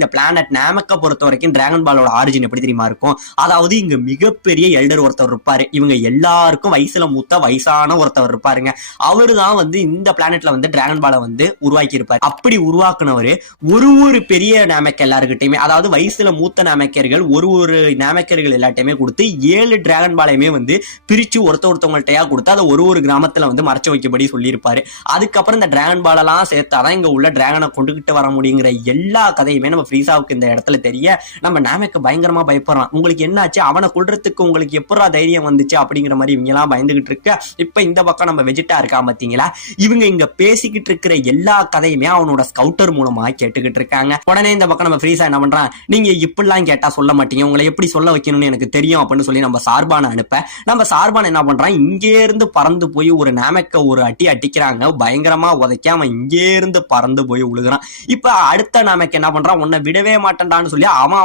இந்த பிளானட் நாமக்க பொறுத்த வரைக்கும் டிராகன் பாலோட ஆரிஜின் எப்படி தெரியுமா இருக்கும்? அதாவது இங்க மிகப்பெரிய எல்டர் ஒருத்தர் இருப்பாரு. இவங்க எல்லாருக்கும் வயசுல மூத்த வயசான ஒருத்தவர் இருப்பாருங்க. அவரு தான் இந்த பிளானட்ல டிராகன் பாலை உருவாக்கி இருப்பாரு. அப்படி உருவாக்குனவரு ஒரு பெரிய நாமக்க எல்லாருக்கிட்டையுமே, அதாவது வயசுல மூத்த நாமக்கர்கள் ஒரு நாமக்கர்கள் எல்லாத்தையுமே கொடுத்து 7 டிராகன் பாலையுமே பிரிச்சு ஒருத்தவங்கள்ட்டையா கொடுத்து அதை ஒரு கிராமத்துல மறைச்சு வைக்கபடி சொல்லியிருப்பாரு. அதுக்கப்புறம் இந்த டிராகன் பாலெல்லாம் சேர்த்தாதான் இங்க உள்ள டிராகனை கொண்டுகிட்டு வர முடியுங்கிற எல்லா கதையுமே நம்ம ஃப்ரீசாவுக்கு இந்த இடத்துல தெரிய நம்ம நாமக்க பயங்கரமா பயப்படுறான். உங்களுக்கு என்னாச்சு, அவனை கொல்றதுக்கு உங்களுக்கு எப்படா தைரியம் வந்துச்சு அப்படிங்கிற மாதிரி இவங்க எல்லாம் பயந்துகிட்டு இருக்க. இப்ப இந்த பக்கம் நம்ம வெஜிட்டா இருக்கா பாத்தீங்களா, இவங்க இங்க பேசிக்கிட்டு இருக்கிற எல்லா கதையுமே அவனோட ஸ்கவுட்டர் மூலமா கேட்டுக்கிட்டு இருக்காங்க. உடனே இந்த பக்கம் நம்ம ஃப்ரீசா என்ன பண்றான், நீங்க இப்படிலாம் கேட்டா சொல்ல மாட்டீங்க, உங்களை எப்படி சொல்ல வைக்கணும்னு எனக்கு தெரியும் அப்படின்னு சொல்லி நம்ம சார்பான அனுப்ப, நம்ம சார்பான என்ன பண்றான், இங்கே இருந்து பறந்து போய் ஒரு நாமக்க ஒரு அடி அடிக்கிறாங்க. பயங்கரமா உதைக்க அவன் இங்கே இருந்து பறந்து போய் விழுகிறான். இப்ப அடுத்த நாமக்க என்ன பண்றான், உன்னை விடவே மாட்டேன்டான்னு சொல்லி அவன்